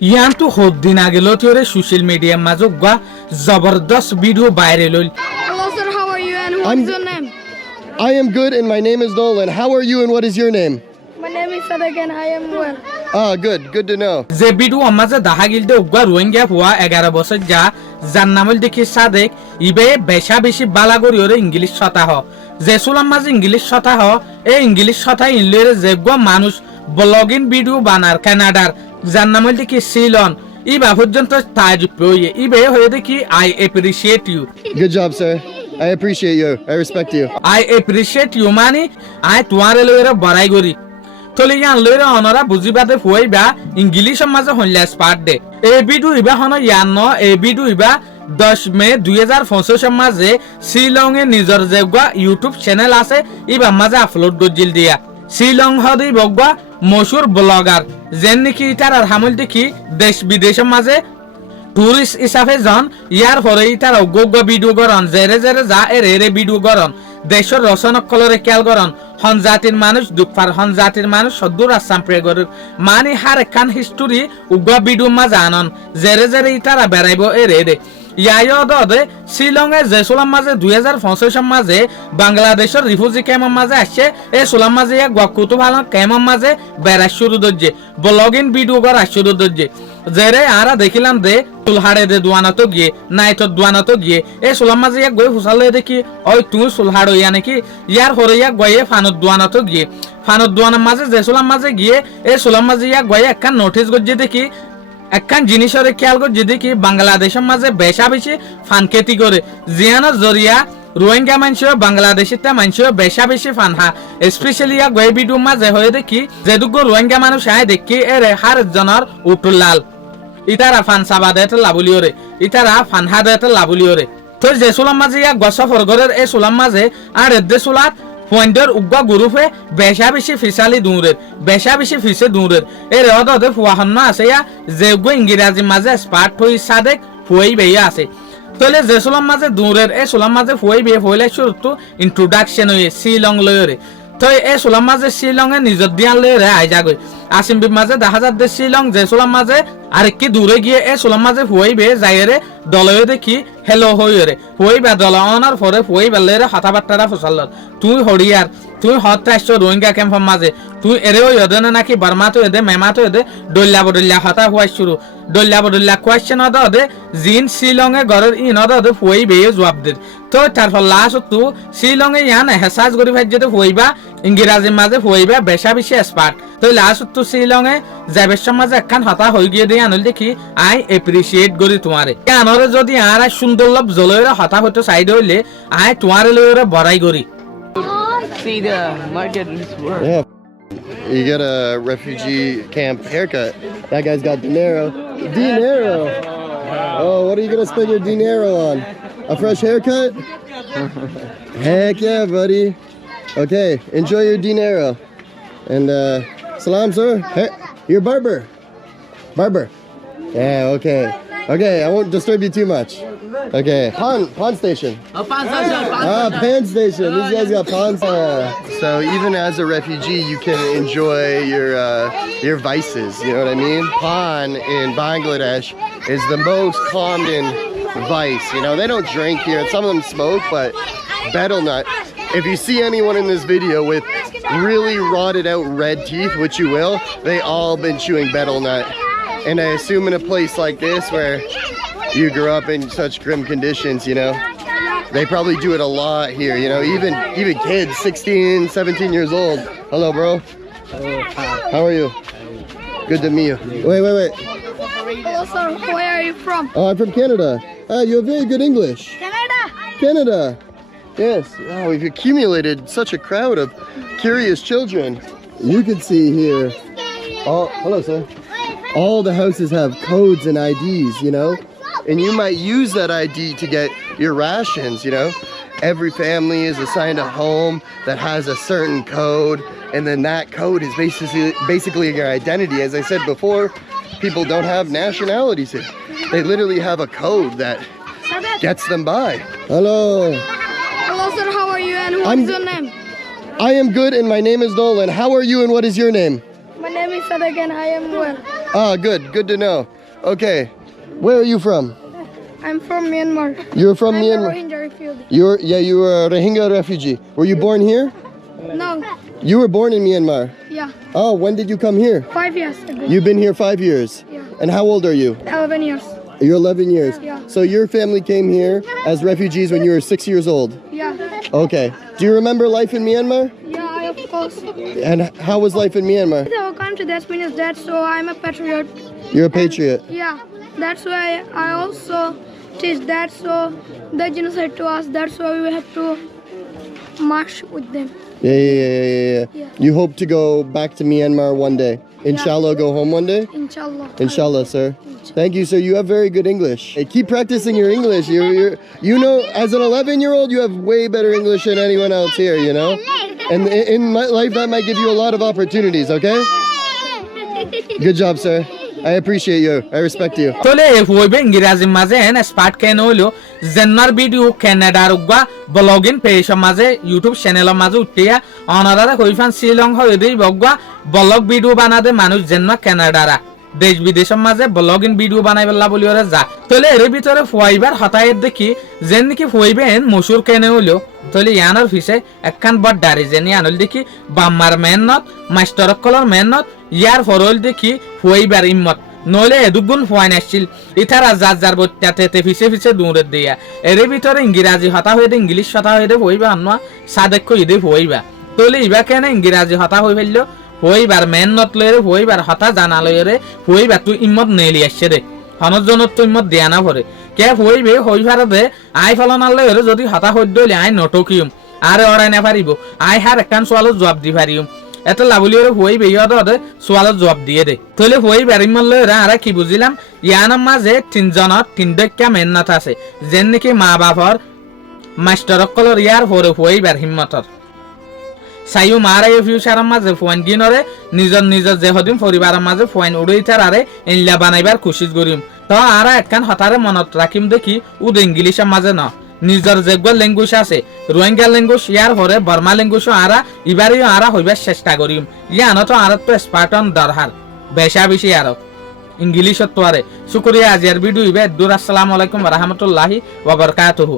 ইয়ান তো হদ্দিন আগে লতিওরে সোশ্যাল মিডিয়ার মাঝে গা জবরদস্ত ভিডিও ভাইরাল হইল। Hello sir, how are you and what is your name? I am good and my name is Nolan. How are you and what is your name? My name is Sadek and I am well. Ah, good. Good to know. যে video আমাজে দেখা গিল দে উগা রোহিঙ্গা ফুয়া 11 বছর যা যার নামল দেখি সাদেক ইবে বেশা বেশি বালা করি ওরে ইংলিশ শতাহ যে সুলাম মাঝে ইংলিশ শতাহ এই ইংলিশ শতাহ ইনলেরে যে গো মানুষ ব্লগিং ভিডিও বানার কানাডার যার নামল দেখি সিলন ইবা পর্যন্ত তারিফ হয়ে ইবে হয়ে দেখি I appreciate you. Good job, sir. I appreciate you. I respect you. I appreciate you মানে আই তোমার লইরে বড়াই করি তলে ইয়ান লইরে অনরা বুঝিবাতে ফুয়াইবা ইংলিশ মাঝে হইলা স্পার্ট দে এই ভিডিও ইবা হন ইয়ান ন এই ভিডিও ইবা 10 মে 2025 মাঝে শিলং এ নিজর যেগা ইউটিউব চ্যানেল আছে ইবা মাঝে আপলোড গজিল দিয়া শিলং হদি বগবা মশহুর ব্লগার যেন নাকি তার আর হামল দেখি দেশ বিদেশের মাঝে টুরিস্ট হিসাবে যান ইয়ার পরে তার অজ্ঞ ভিডিও করন জেরে জেরে যা এরে ভিডিও করন দেশের রচনক কলরে খেয়াল করন হন জাতির মানুষ দুঃখার হন জাতির মানুষ সদ্দুর আসাম প্রে করুন মানে হার একখান হিস্টোরি উগ্র ভিডিও মাঝে আনন জেরে জেরে তারা বেড়াইব এরে ইয়াদে শিলংয়ে যে সোলাম মাঝে 2025 মাঝে বাংলাদেশের রিফিউজি ক্যাম্পের মাঝে আসছে এই সোলাম মাঝে এক কুতুব আলম ক্যাম্পের মাঝে বেড়া শুরু দজ্জে ব্লগিং ভিডিও করা শুরু দজ্জে জেরে আরা দেখিলাম দে সুলহাড়ে দে দুয়ানাতো গিয়ে নাইতো দুয়ানাতো গিয়ে এই সোলাম মাঝে এক গই ফুসালে দেখি ওই তুই সুলহাড় ইয়া নাকি ইয়ার হরে এক গয়ে ফানত দুয়ানাতো গিয়ে ফানত দুয়ানার মাঝে যে সোলাম মাঝে গিয়ে এই সোলাম মাঝে এক গয়ে একখান নোটিস গজ্জে দেখি একখান জিনিসের খেয়াল করে দেখি বাংলাদেশের মাঝে বেশা বেশি ফান খেতি করে জিয়ানোর জরিয়া রোহিঙ্গা মানুষের বাংলাদেশের মানুষের বেশা বেশি ফান হা স্পেশালি গই ভিডিও মাঝে হয়ে দেখি যেটুকু রোহিঙ্গা মানুষ আয় দেখি এর হার জনের উটুলাল ইতারা ফান সাবা দেতে লাবুলিওরে ইতারা ফান হা দেতে লাবুলিওরে তো যে সোলাম মাঝে গছ ফরগরের এই সোলাম মাঝে আর এদ্দে সোলার পয়েন্টের উগ্র গ্রুপে বেশা বেশি ফিসালি দূরের বেশা বেশি ফিসে দূরের এর অদে ফুয়াহন্ন আছে যে ইংরেজি মাঝে স্পার্ট হই সাদেক ফুয়াই বেয়ে আছে তাহলে যে সোলাম মাঝে দূরের এই সোলাম মাঝে ফুয়াই বেয়ে হইলে শুরু ইন্ট্রোডাকশন হয়ে শিলং লয়রে তো এই সোলাম মাঝে শিলং এ নিজের দিয়ান লয়রে আইজা গই আসিম বি মাঝে দেখা যাচ্ছে শিলং যে সোলাম মাঝে আরেকটি দূরে গিয়ে এই সোলাম মাঝে ফুয়াই বেয়ে যাইরে দলয়ে দেখি হেলো হইরে ফুয়াইবা দল অনার পরে ফুয়াইবা লেরে হতাবার্তারা ফসল তুই হরিয়ার তুই হতে আসছো রোহিঙ্গা ক্যাম্পের মাঝে তুই এরেও এদে না নাকি বার্মাতো এদে মেমাতো এদে ডল্লা বডল্লা হতা হুয়াই শুরু ডল্লা বডল্লা কোয়েশ্চেন অদে জিন শিলং এ ঘরের ইন অদে ফুয়াই বেয়ে জবাব দে তো তারপর লাস্ট তু শিলং এ ইয়ান হেসাজ করি ভাই যেতে ফুয়াইবা ইংরেজি মাঝে ফুয়াইবা বেশা বেশি স্পার্ট তো লাস্ট তু শিলং এ যাবের মাঝে একখান হতা হয়ে গিয়ে দিয়ে আনল দেখি আই অ্যাপ্রিশিয়েট করি তোমারে আনরে যদি আর সুন্দর লব জলয়ের হতা হইতো সাইড হইলে আই তোমারে লয়ের বড়াই করি। See the market is work. Yeah. You get a refugee camp haircut. That guy's got dinero. Dinero. Oh, what are you gonna spend your dinero on? A fresh haircut? Heck yeah, buddy. Okay, enjoy your dinero. And salam, sir. Hey, you're barber. Barber. Yeah, okay. Okay, I won't disturb you too much. Okay, pawn station. Pan station. These guys got pawns. So even as a refugee, you can enjoy your vices. You know what I mean? Pawn in Bangladesh is the most common vice. You know, they don't drink here. Some of them smoke, but betel nut. If you see anyone in this video with really rotted out red teeth, which you will, they all been chewing betel nut. And I assume in a place like this where you grew up in such grim conditions, you know, they probably do it a lot here, you know, even kids 16, 17 years old. Hello, bro. How are you? Good to meet you. Wait. Hello sir, where are you from? Oh, I'm from Canada. You have very good English. Canada. Yes. Oh, we've accumulated such a crowd of curious children. You can see here. Oh, hello, sir. All the houses have codes and IDs, you know, and you might use that ID to get your rations, you know. Every family is assigned a home that has a certain code, and then that code is basically your identity. As I said before, people don't have nationalities here. They literally have a code that gets them by. Hello. Hello sir, how are you and what is your name? I am good and my name is Nolan. How are you and what is your name? My name is said again, I am well. Ah, good to know. Okay, where are you from? I'm from Myanmar. You're from I'm a Myanmar. Rohingya refugee. You were a Rohingya refugee. Were you born here? No, You were born in Myanmar. yeah, Oh, when did you come here? 5 years ago. You've been here 5 years. Yeah. And how old are you? 11 years. You're 11 years. Yeah. So your family came here as refugees when you were 6 years old. Yeah, Okay. Do you remember life in Myanmar? yeah, of course. And how was life in Myanmar? It's our country that's been is dead, so I'm a patriot. You're a patriot. Yeah, that's why I also teach that. So the genocide to us. That's why we have to march with them. Yeah. Yeah. You hope to go back to Myanmar one day. Inshallah, go home one day. Inshallah. Inshallah, sir. Thank you, sir. You have very good English. Hey, keep practicing your English. You know, as an 11-year-old, you have way better English than anyone else here, you know? And in my life, that might give you a lot of opportunities, okay? Good job, sir. I appreciate you. I respect you. তোলে হইবে ইংরাজি মাঝে N স্পার্ট কেন হইলো Jenner video কানাডার উগা blogging page মাঝে YouTube channel মাঝে উঠিয়া অনারা কইফান শ্রীলং হয়ে দেই বগা ব্লগ ভিডিও বানাদে মানুষ জেন্না কানাডারা দেশ বিদেশের মাঝে ব্লগিং ভিডিও বানাই বললা বলি ওরা যা তোলে এর ভিতরে ফুয়াইবার হতায়ের দেখি যেন নাকি ফুয়াইবেন মশুর কেন হইলো তোলে ইয়ানোর ফিসে একখান বড় দাড়ি যেন ইয়ানোর দেখি বাম্মার মেহনত মাস্টার কলর মেহনত ইয়ার ফরল দেখি ফুয়াইবার ইম্মত নলে দুগুণ ফুয়াইন আসছিল ইথারা যার বত্যাতে ফিসে দূরে দিয়া এর ভিতরে ইংরাজি হতা হয়ে দে ইংলিশ হতা হয়ে দে ফুয়াইবা আনবা সাদেক্ষ ইদে ফুয়াইবা তোলে ইবা কেন ইংরাজি হতা হয়ে ফেললো হইবার মেহনত লয়ে হইবার হতা জানা লয়ে হইবার তুই ইম্মত নেলি আসছে রে হনজনত তুই ইম্মত দিয়া না ভরে কে হইবে হইবার দে আই ফলনা লয়ে যদি হতা হইদলি আই নটকিম আরে অড়াই না পারিব আই হার একখান সোয়ালত জবাব দি পারিম এত লাভলি হইবে ইয়দে সোয়ালত জবাব দিয়ে দে তলে হইবার ইম্মত লয়ে আরে কি বুঝিলাম ইয়ানার মাঝে তিনজনত তিনটা মেহনত আছে যেন নাকি মা বাপর মাস্টার কলর ইয়ার হরে হইবার হিম্মতর সাইও মারা এই ফিউচারের মাঝে ফোন গিনরে নিজের যে হদিম পরিবারের মাঝে ফোন উড়াই তারারে ইনলা বানাইবার কোশিশ করিম তো আরা একখান হতারে মনত রাখিম দেখি উদ ইংলিশের মাঝে না নিজের যেগুলো ল্যাঙ্গুয়েজ আছে রোহিঙ্গা ল্যাঙ্গুয়েজ ইয়ার হরে বর্মা ল্যাঙ্গুয়েজও আরা ইবারিও আরা হইবার চেষ্টা করিম ইয়ানো তো আর তো স্পার্টন দরহার বেশা বেশি আরো ইংলিশত তো আরে শুকরিয়া আজিয়ার ভিডিও ইবে দূর আসসালামু আলাইকুম ওয়া রাহমাতুল্লাহি ওয়া বারাকাতুহু।